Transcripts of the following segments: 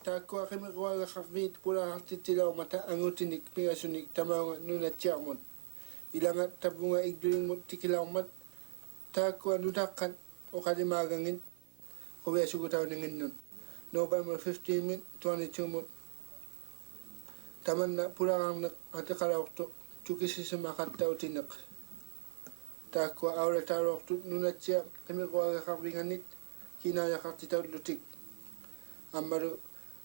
Takua kemikuaga khafit pula hatitilaw mata angutinik pingasunik tamawa nuna tiamot. Ilangat tabunga igduling mo tikilaw mat. Takua nutakan o kalimagangin. Kuya sugutaw ningin nun. November 15, 22 mo. Taman na pulangang atakalaw to. Chukisi sa makataw tinak. Takua awla tarok to nuna tiam kemikuaga khafringanit. Kinaya katitaw lutik. Amaru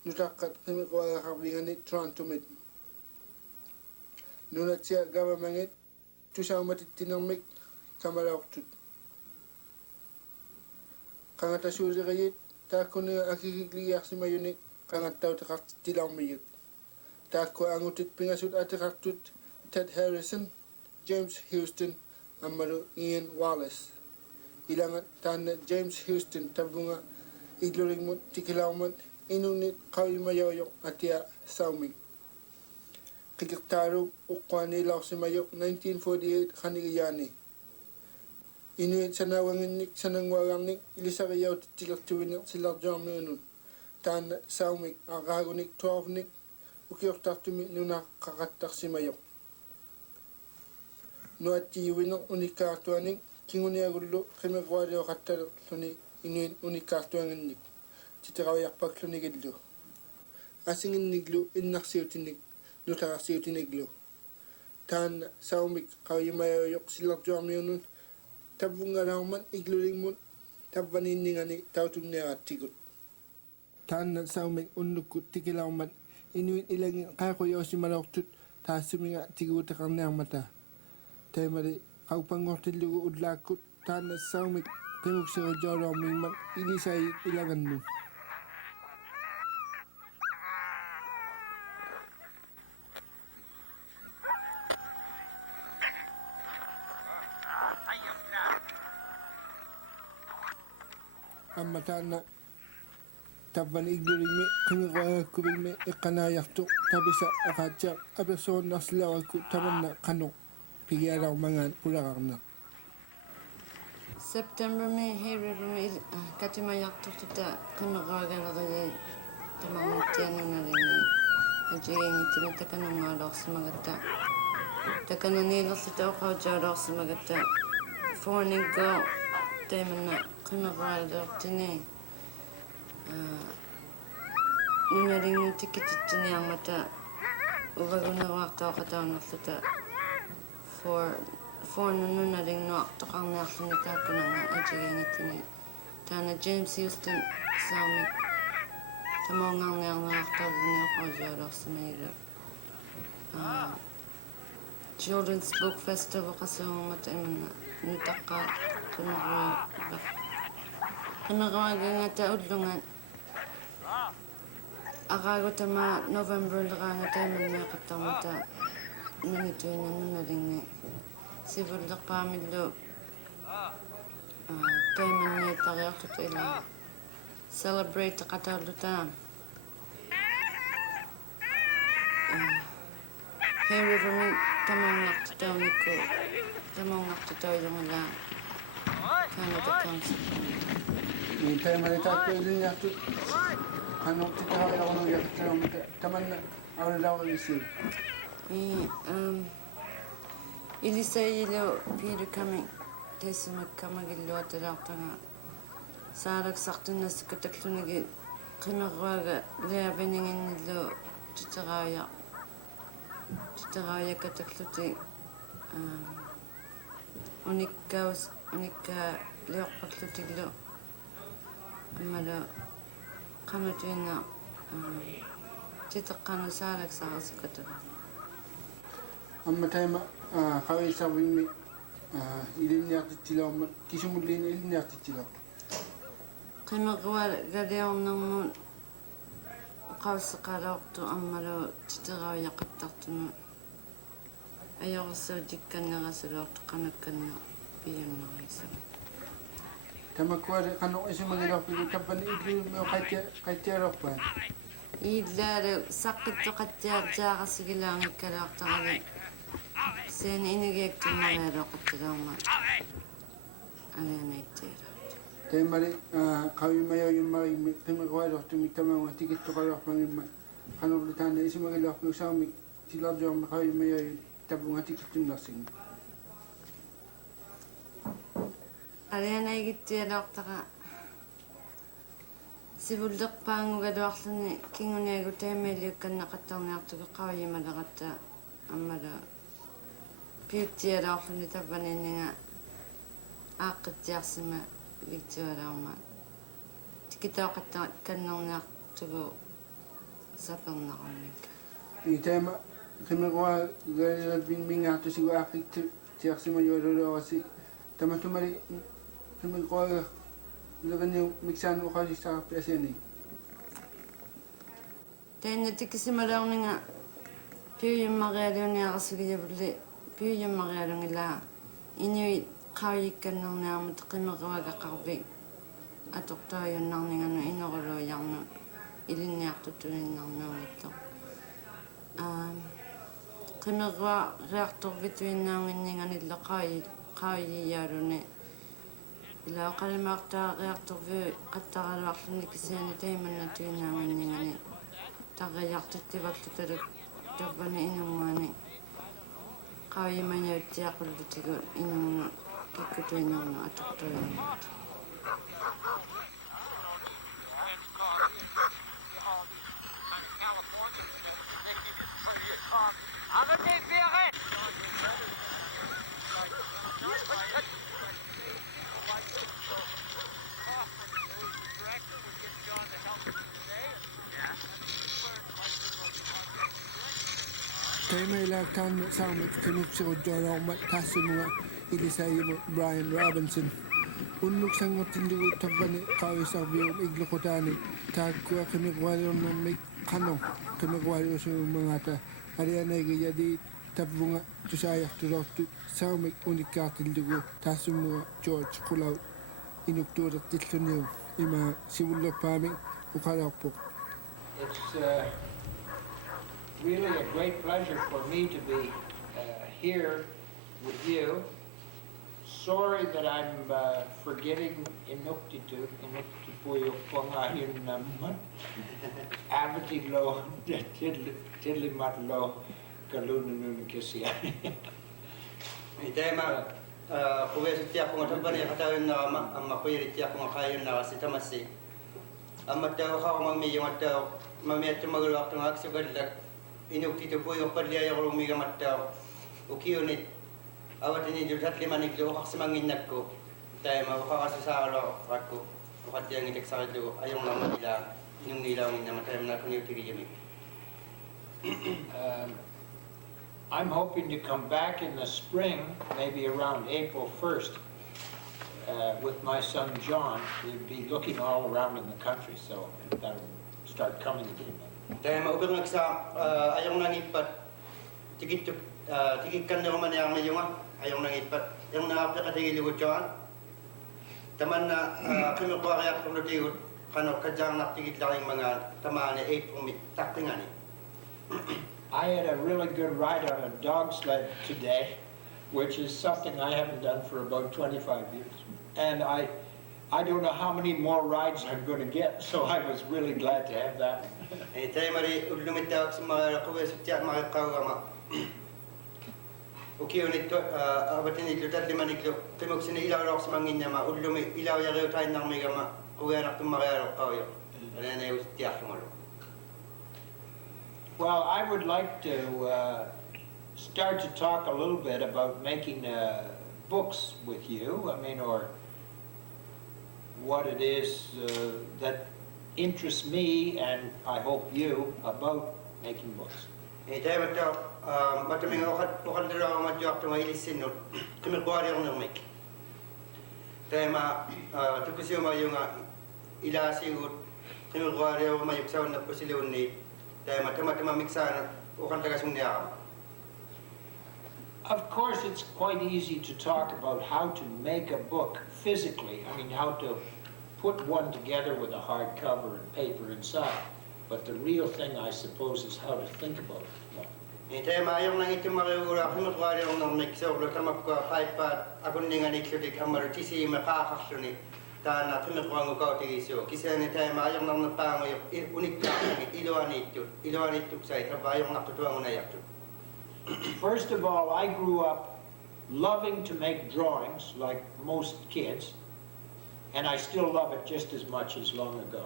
nutakat kemikuaga khafringanit trantumit. Nuna tia gavamangit. Tusaw matitinamik kamalaw to. Kangata surigayit, tako na akikikliyak si mayunik, kangataw takak tilang mayut. Tako angutit pingasut at takaktut Ted Harrison, James Houston, amaru Ian Wallace. Ilangat tanda James Houston tabunga Igloolik mo tikilawman Inuit kawi mayoyok atia sauming. Kikiktarog ukwani law si mayok 1948 kanigayani. Inuit sanawanginik sanangwarannik ilisariyaw titilaktuwinik sila jamunun. Tan saumik agagunik 12nik ukioktartumi nuna kakatak si mayok. Nuatiwinik unikartuanik kinguniagullo kimagwadaw katalak luni Inuit unikartuanginik. Titirawayak paklunigidlo. Asingin niglo inaksiutinik nutarasiutiniglo. Tan saumik kawimayayok sila jamunun. Tabunga rauman Igloolik mo tabaniningani tautung tigut. Tan saumik unukut tikilauman Inuit ilagin kakuyaw si malaktut tasuminga tigutakang mata. Taymari kaupangortilugu udlakut tan saumik kimuksiro jaraming man ilisay ilagan nun. Amatana taban Igloolik me kimiqaga kubing me iqanayartu tabisa aqatsa aperson naslawaku tabanna qano pigaraw mangan pulaqarna. September me River me katimayartu tuta kimiqagalaqali tamamutianu narini ajigingitini takanungaaloqsimagatta takananiilerluta oqaujaaloqsimagatta forningo taimana kimiqagalaqtini nunaringni tikititini angmata uvagunerwaqtauqataunerluta for nunaringnuaqtoqarniarluni taakkunanga ajigingitini taana James Houston saamik tamongarniarnerartarluni oqaujaaloqsimayilu Children's Book Festival qasuungata imana nutaqqa kimiqaagangata ullungan aqaagutama November laqaangata imanniaqattarmata minituina nunaringni sivulleqpaamillu taimanniittariartuta ila celebrate qataalluta Hay River tamongartutaunikku tamongartutailungala Canada Council. Taymari taakkuilinyartu kanok titarayarunugiaqtaramata tamanna awlalaawalisiu. Ilisayilu Peter Cumming taisimakkamagilluatalaartanga saalaksartunassukataklunigi qimerruaga liavininginnillu titaraayakkatakluti unikka liorparlutillu ammalu qanutuinna titeqqanu saalaksarasukatava Amma taima qavisarvimmi ilinniartitsilorma kisumulliina ilinniartitsilor. qimeqwal galiornermun qavseqaloortu ammalu titeraujaqattartunu ajorissuu tikkannerasuluortu qanukkanner piyunnerisa Tamakkuari qanu isumagilorpilu tappani Igloolik qaittialorpaan. iillaalu saqqittoqattiartaaqassigilaangikkaloortarali seeni inigiaktummarealoqattiloorma alianaittiila Taimari qavimayoyummarigmi qimeqwalortumi tamaunga tikittoqalorpangimma qanorlutaana isumagilorpilu saami silarjoorma qavimayoyu tapunga tikittunnersigmi. alianaigittialoortaqa sivullerpaangugaluarluni kinguniagu taimaliukkanneqattarniartugu qavimaleratta ammala piuttialoorluni tavvaniinninga aaqqittiarsima victualaarma tikitooqatta kannerniartugu sapernerumikka Taima qimeqwalgalilarbin mingaartusigu aaqqittiarsimayualulorasi tamatumari qimeqwaga lagani miksaan uqalisarpi asiani. tainna tikisimalorninga piuyummarialuuniarasugijavulli piuyummarialungilaa Inuit qauyikkannerniarmut qimeqwagaqarvik atortoyunnarninganu inoruluujarnu ilinniartutuinnarnuungitto qimeqwariartorvituinnaunginninganillo qauyiyaaluni ilaqalimaartaariartorvu qattaraluarluni kisiani taimannatuinnaunginningani tarriartuttivallutaluk tavvani inunguani qauyimañauttiaqullutigu inungu kikkutuinnernu atortoyunnut Taima ilaaktaan saamit qinuqsirujjoolorma taassimuga ilisayimu Brian Robinson. Unnuksangertillugu tappani qavisarvium igluqutaani taakkua qimeqwaliornermik qano qimeqwaliusuumangata alianaigi yadi tappvunga tusaajartulortu saamik unikkaartillugu taassimuga George Qulau inuktuulertilluniu ima sivullerpaamik uqalorpuq. It's really a great pleasure for me to be here with you. Sorry that I'm forgetting Inuktitupuyukpongayunnamma Avatiglo Tillimatlo Kalununukisiani. Taima kuwesittiaqpunga tampani qatawinnerama amma quyilittiaqpunga qaayunnarasi tamassi амматтаагахаармаммияматтаа мамиаттамагулуартунгааксукаллак инуктитупуйорпаллиаярумигаматтаа укиунит аватини дутатлиманик луоқарсимангиннакку таима оқарасусааралооракку оқаттиангитаксариллугу ajornarmalila инунгилаунгиннама таимнакуниутигиями. I'm hoping to come back in the spring, maybe around April 1st, with my son John. We'll be looking all around in the country, so that'll start coming again. Taima ubirngaksa ajornangippat tikikkannerumaniarniyunga ajornangippat irnaarpeqatigilugu John. Tamanna qimeqwariartorlutigut qanoqqajaarnartigillarimmanga tamaani April taqqingani. I had a really good ride on a dog sled today, which is something I haven't done for about 25 years. And I don't know how many more rides I'm going to get, so I was really glad to have that. Taimari ullumittaaqsimmaga quwesuttiarmariqqaugama ukiunittu avatini tutallimaniklu qimuksini ilaulorsimanginnama ullumi ilaujariutainnermigama quwianartummarialoqqauyo alanayusttiarlumalu. Well, I would like to start to talk a little bit about making books with you. I mean, or what it is that interests me and I hope you about making books. Of course, it's quite easy to talk about how to make a book physically. I mean, how to put one together with a hardcover and paper inside. But the real thing, I suppose, is how to think about it. First of all, I grew up loving to make drawings, like most kids, and I still love it just as much as long ago.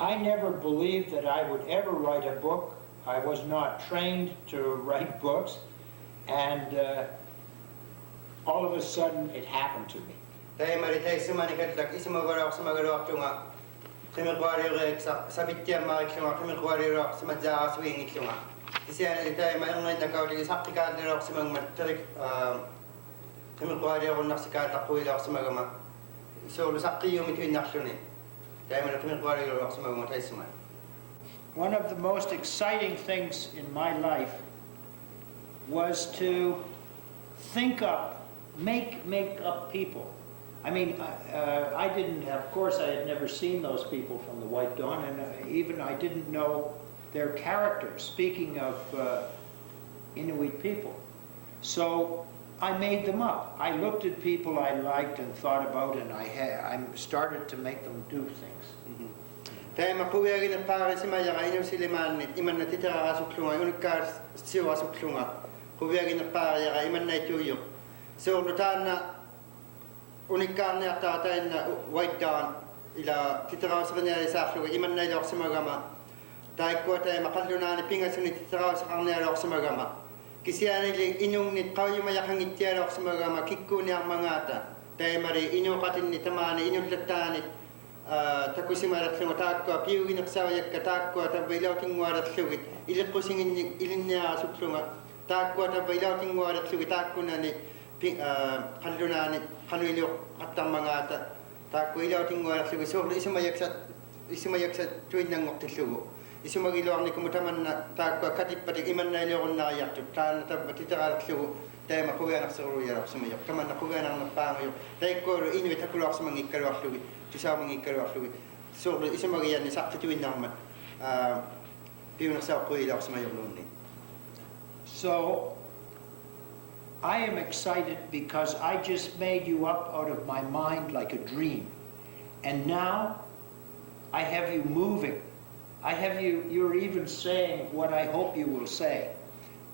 I never believed that I would ever write a book. I was not trained to write books, and all of a sudden it happened to me. One of the most exciting things in my life was to think up, make up people. I mean, I didn't, of course, I had never seen those people from the White Dawn, and even I didn't know their characters, speaking of Inuit people. So I made them up. I looked at people I liked and thought about, and I started to make them do things. White Dawn ila titaraw sa kanya sa akin iman na ilok sa magama dahil ko tayo makaluna ni pingas ni titaraw sa kanya ilok sa magama kisiya ni inyong nit kau yung mayakang itiyarok sa magama kikku ni ang mangata tayo mari inyong katin ni tamani inyong latanit takusimarat sa matakwa piugin ak sawayak katakwa tabaylaw tingwarat sugit ilit ko singin ilin niya suklunga takwa tabaylaw tingwarat sugit takko na ni kaluna ni kanuilok atang mangata takwa ilaw tingwarat sugit so isimayak sa tuwid ng ngoktilugo isimagilaw ni kumutaman na takwa katipati iman na ilaw na yakto tan tabatitar sugit tayo makuha na sa ruya sa mayak kaman nakuha na napangayo tayo ko Inuit takulok sa mga ikalwak sugit sa mga ikalwak sugit so isimagiyan ni sakto tuwid ng mat piyo na sa ko ilaw sa mayak luni. So I am excited because I just made you up out of my mind like a dream. And now I have you moving. I have you, you're even saying what I hope you will say.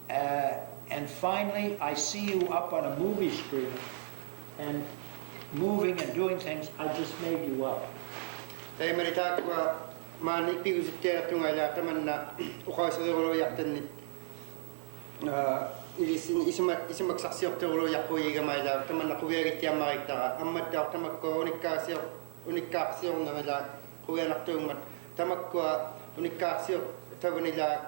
And finally, I see you up on a movie screen and moving and doing things. I just made you up. Tayo maritak wa manipigo sa tiyak yung ala taman na ukaw sa ulo yaktan ni isimaksaksiyok tulo yakko yigamay la taman na kuwegit ya makita amat daw tamak ko unikaksiyok na la kuwenak to mat tamak ko unikaksiyok taban nila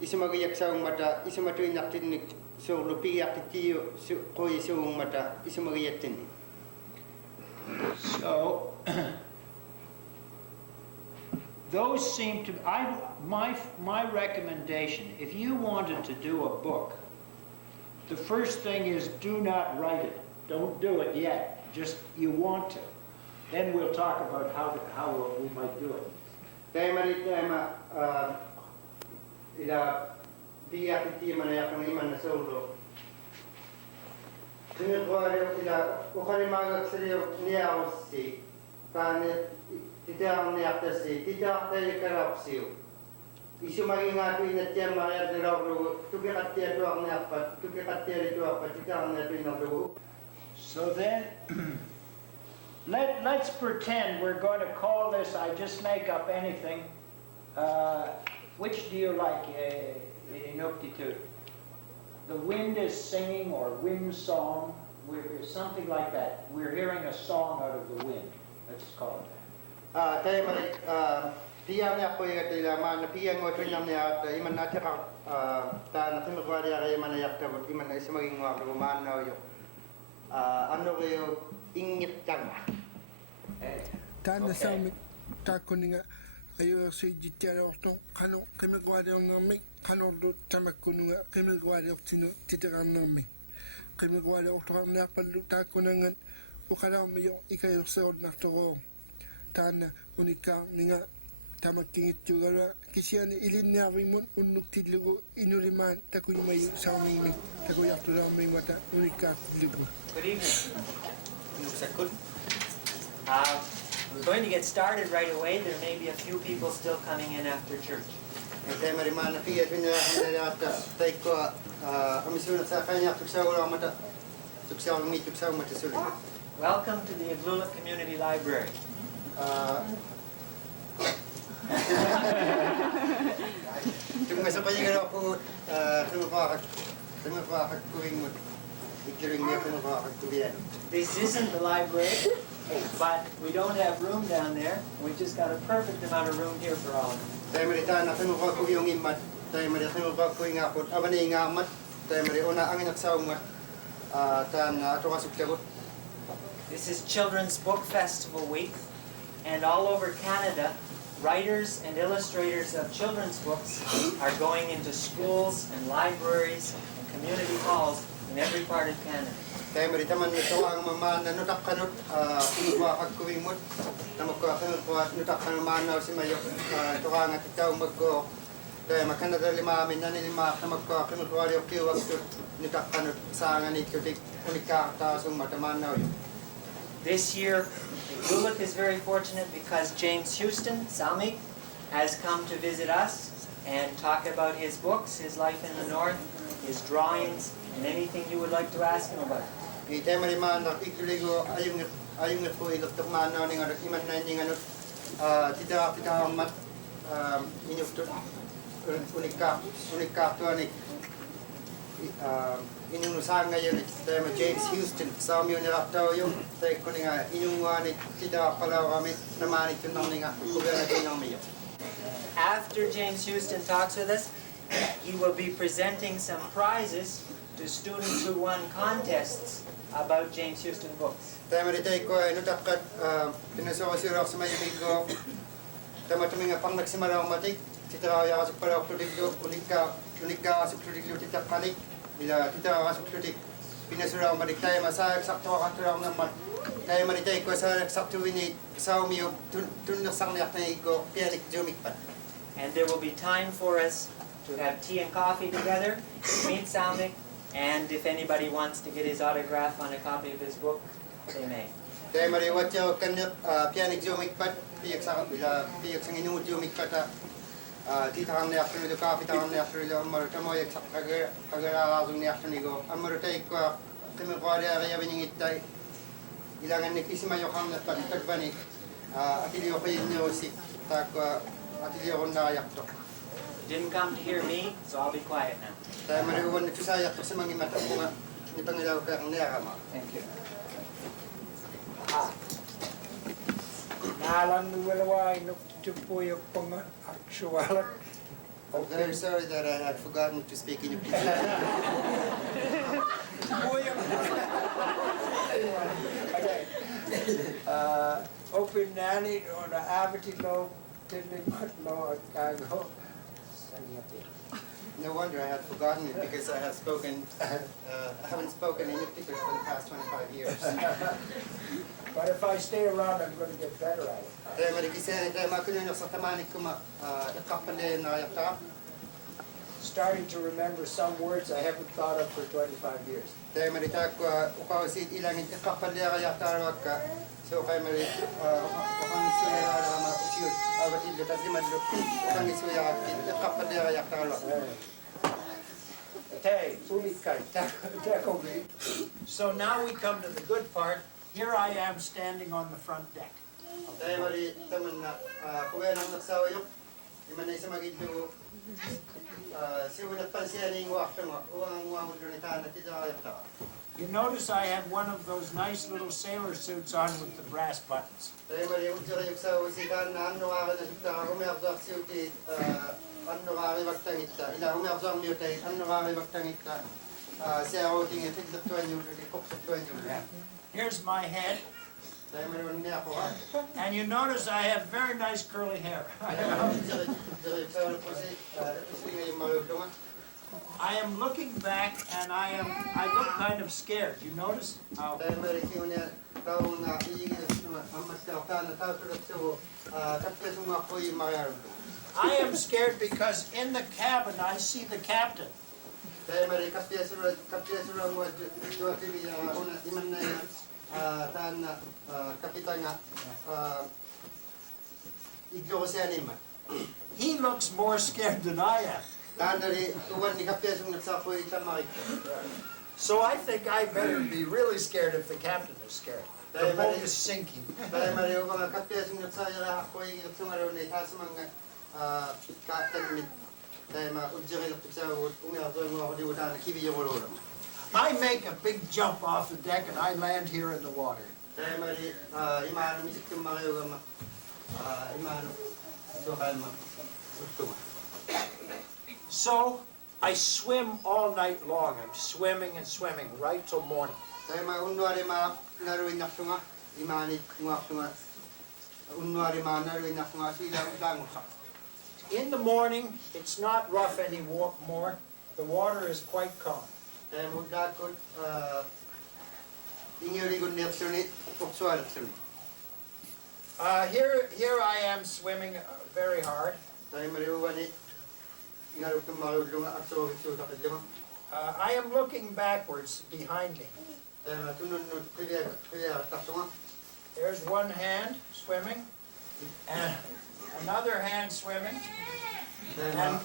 isimagayak sa mata isimatuin naktin ni so lupiyak tiyo ko isung mata isimagayatin. So those seem to my recommendation, if you wanted to do a book, the first thing is do not write it. Don't do it yet. Just you want to. Then we'll talk about how we might do it. Tayo maritama ila biyak ti manayak ng iman na solo. Tinutwari ila ukari magak sa niya si panet titirang niyaktasi, titaktay karapsiyo. Isu magingat inat yan mayat nilawlo, tukikat tuak niyapat, tukikat tuak pat, titirang niyato. So then, let's pretend we're going to call this, I just make up anything. Which do you like in Inuktitut? The wind is singing or wind song, something like that. We're hearing a song out of the wind. Let's call it that. Tayo mali, piyang niya ko yung tilaman, piyang mo ito niya at iman natin ka, ta natin magwari kaya man nayak tabot, iman na isa maging mga kumanaw yung, ano kayo, ingit kang. Tanda sa amin, tako nga, ayo sa jitya orto, kano, kimagwari ang namin, kano do tamakunu nga, kimagwari ang sino, titiran namin. Kimagwari orto ang napalu, tako nga, ukalaw mo yung ikayo sa od na toko. Tana unika ninga tamakingit juga kisian ilin na rimon unuk tidlugo inuliman takuy mayu sa mimi takuy aktura may mata unika tidlugo. Good evening. We're going to get started right away. There may be a few people still coming in after church. Tayo mariman na piyat mo na ata tayo ko amisunat sa kanya tuksaw lang mata tuksaw mata sulit. Welcome to the Igloolik Community Library. Tung masa pa yung ako tumapakat kuwing mo ikiring niya tumapakat kuwian. This isn't the library, but we don't have room down there. We just got a perfect amount of room here for all of us. Tayo marita na tumapakat kuwing imat tayo marita tumapakat kuwing ako aban ay ngamat tayo marita una ang inaksaw mo tan ato kasuk tagot. This is Children's Book Festival Week, and all over Canada, writers and illustrators of children's books are going into schools and libraries and community halls in every part of Canada. Tayo marita man ito ang mama na nutak kanot tumapakat kuwing mo tamakwa nutak kanot manaw si mayo ito ka nga titaw magko tayo makanada lima amin na nilima tamakwa kanot wari o kiwag nutak kanot sa nga nito dik unika tasong matamanaw yun. This year, Igloolik is very fortunate because James Houston, Salmik, has come to visit us and talk about his books, his life in the North, his drawings, and anything you would like to ask him about. Ite mariman na ikuligo ayung po ilok manaw ning ano iman na ning ano tita mat inyukto unika to ani inyong nusang ngayon tayo James Houston sa amin yung nilaptaw yung tayo ko nga inyong ni tita pala kami naman ito nang nga kuberna din ng miyo. After James Houston talks with us, he will be presenting some prizes to students who won contests about James Houston books. Tayo maritay ko ay nutakat pinasawasirok sa may ko tayo matuming pang nagsimaraw matik tita kaya kasi pala ako dito unika kasi dito tita panik bila kita masuk kritik pinasuraw madik tayo masayag sakto katuraw naman tayo maritay ko sa sakto ini sa umiyo tunog sang niyak na iko pianik jumikpat. And there will be time for us to have tea and coffee together, meet Salmik, and if anybody wants to get his autograph on a copy of his book, they may. Tayo mariwat siya kanyak pianik jumikpat piyak sa inung jumikpat tita kang niyak na ito kapi takang niyak na ito amar tamo yak sak kagararazong niyak na ito amar tayo ko kami kaya biningit tayo ilangan ni kisimayo kang natagbanik atiliyo ko yun nyo si atiliyo ko nakayak to. Didn't come to hear me, so I'll be quiet now. Tayo mariwan na sayak to sa mga imatang mga ipangilaw ka ang niyakama. Thank you. Naalam mo wala ito po yung pang-actual. I'm very sorry that I had forgotten to speak in English. Okay. Open nani o na abati lo tinipat lo at kago. No wonder I had forgotten it because I haven't spoken in Inuktitut for the past 25 years. But if I stay around, I'm going to get better at it. Tayo marikisyan, tayo makununok sa tamanik ko nakapalin na yakta. Starting to remember some words I haven't thought of for 25 years. Tayo maritak ko ukawasit ilang nakapalin na yakta rawag ka. So kayo marit ukang sunira So now we come to the good part. Here I am standing on the front deck. You notice I have one of those nice little sailor suits on with the brass buttons. Here's my head. And you notice I have very nice curly hair. I am looking back and I look kind of scared. You notice? I am scared because in the cabin I see the captain. He looks more scared than I am. So I think I better be really scared if the captain is scared. The boat is sinking. I make a big jump off the deck and I land here in the water. So I swim all night long. I'm swimming and swimming right till morning. In the morning, it's not rough anymore. The water is quite calm. Here I am swimming very hard. I am looking backwards behind me. There's one hand swimming, and another hand swimming. And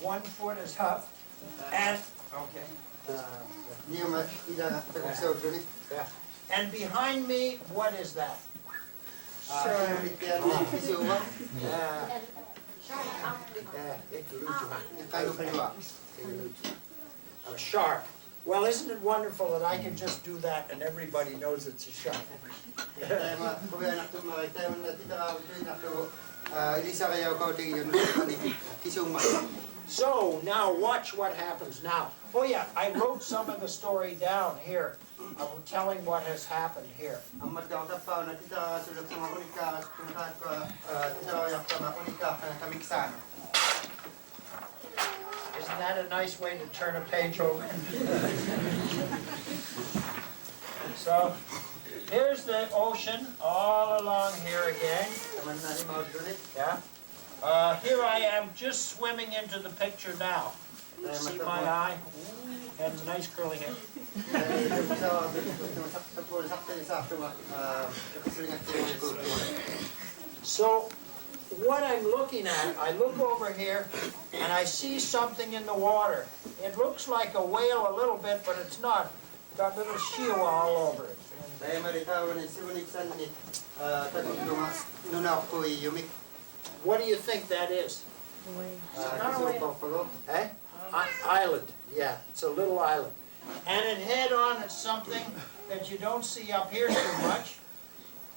one foot is up, and and behind me, what is that? A shark. Well, isn't it wonderful that I can just do that and everybody knows it's a shark? So now watch what happens now. Oh yeah, I wrote some of the story down here. I'm telling what has happened here. Isn't that a nice way to turn a page over? So here's the ocean all along here again. Yeah. Here I am just swimming into the picture now. See my eye? Ooh, and nice curly hair. So what I'm looking at, I look over here and I see something in the water. It looks like a whale a little bit, but it's not. It's got little shiwa all over it. What do you think that is? Eh? Island, yeah, it's a little island. And it had on it something that you don't see up here too much.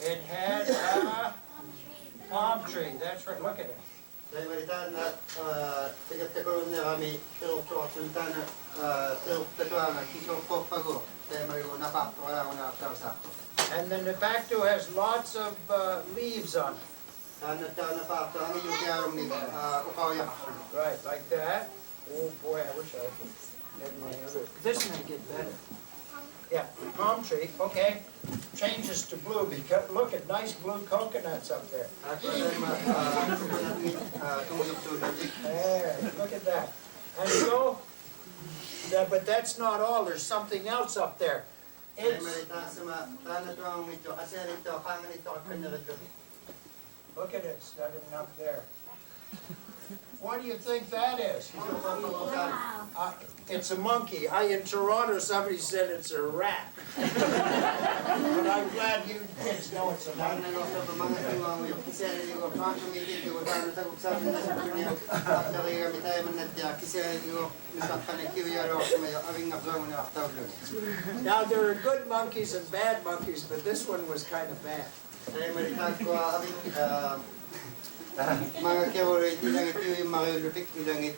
It had a palm tree, that's right, look at it. And then the back door has lots of leaves on it. Right, like that. Oh boy, I wish I had my other. This may get better. Yeah, palm tree, okay. Changes to blue because look at nice blue coconuts up there. There, look at that. And so, but that's not all. There's something else up there. It's tuang ito kasi ito kangen ito kanarito. Look at it studying up there. What do you think that is? It's a monkey. In Toronto, somebody said it's a rat. But I'm glad you kids know it's a monkey. Now there are good monkeys and bad monkeys, but this one was kind of bad. Mga kewalay ilangit yung makayulutik ilangit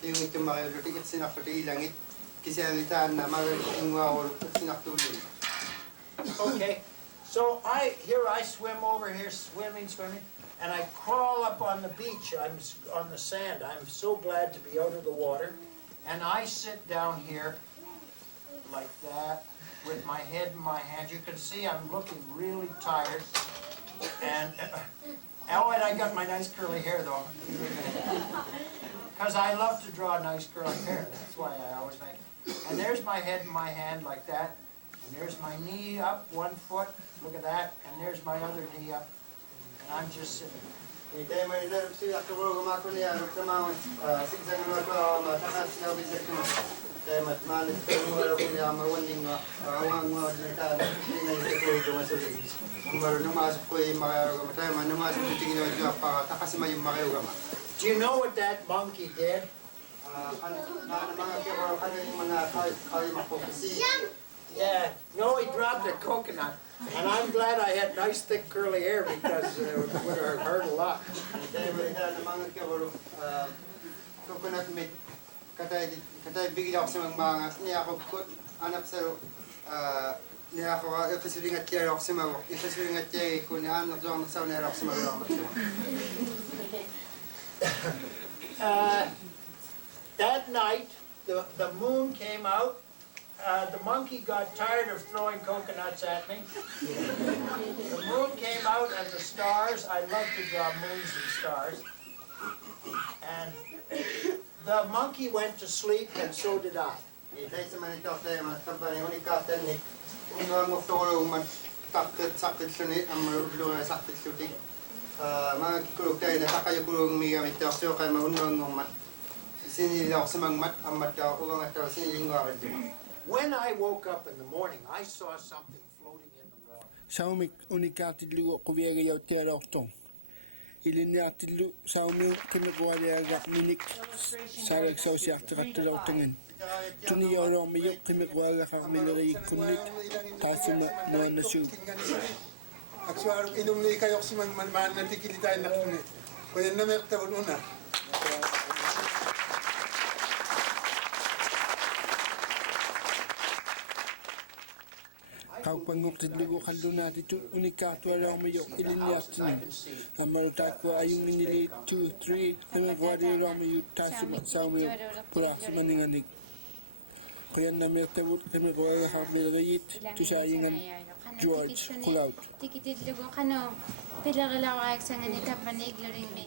yung ito makayulutik at sinaktuti ilangit kasi alitan na makayulutik sinaktuti. Okay, so I swim over here, swimming, and I crawl up on the beach. I'm on the sand. I'm so glad to be out of the water, and I sit down here like that with my head in my hands. You can see I'm looking really tired, and and I got my nice curly hair though, because I love to draw nice curly hair. That's why I always make it. And there's my head in my hand like that. And there's my knee up, 1 foot, look at that, and there's my other knee up, and I'm just sitting. Ito may narap siya ako gumako niya sa mga sigsang mga matakas na bisik mo. Kaya matmanis ko mo ko niya mawaning ang mga dito na ito ko masulit. Marunong masok ko yung mga matay man masok dito ginawa pa takas ma yung mga gama. Do you know what that monkey did? Mga kero kano yung mga kay makopisi. Yeah, no, he dropped a coconut, and I'm glad I had nice thick curly hair because it would have hurt a lot. Dahil mga mga kero coconut meat katay bigla ako sa mga niya ako anak sa niya ako ipasilingat kaya ako sa mga ipasilingat kaya ko niya anak doon sa niya ako sa mga That night, the moon came out. The monkey got tired of throwing coconuts at me. The moon came out and the stars. I love to draw moons and stars. And the monkey went to sleep, and so did I. When I woke up in the morning, I saw something floating in the water. Saumik unikatidlu ko viega jau tiara ortong. Iliniatidlu saumi kimikualiagak minik sarek sausiaktiratila ortongen. Tuni yoro miyuk kimikualiagak milari kunit tasima nuana su. Aksuaruk inung ni kayok simang man nanti kilitain nak ni. Kaya namek tabun una. Kau pangukitidlu kalduna titu unikatu ala miyuk iliniatini. Amarutak ko ayung nili 2, 3 kimikuali ramiyuk tasima saumi purasima ninganik. Kaya namek tabun kimikualiagak milari tusayingan George Kulaut. Tikitidlugo kano pilagalawaik sa nga ni Igloolik me.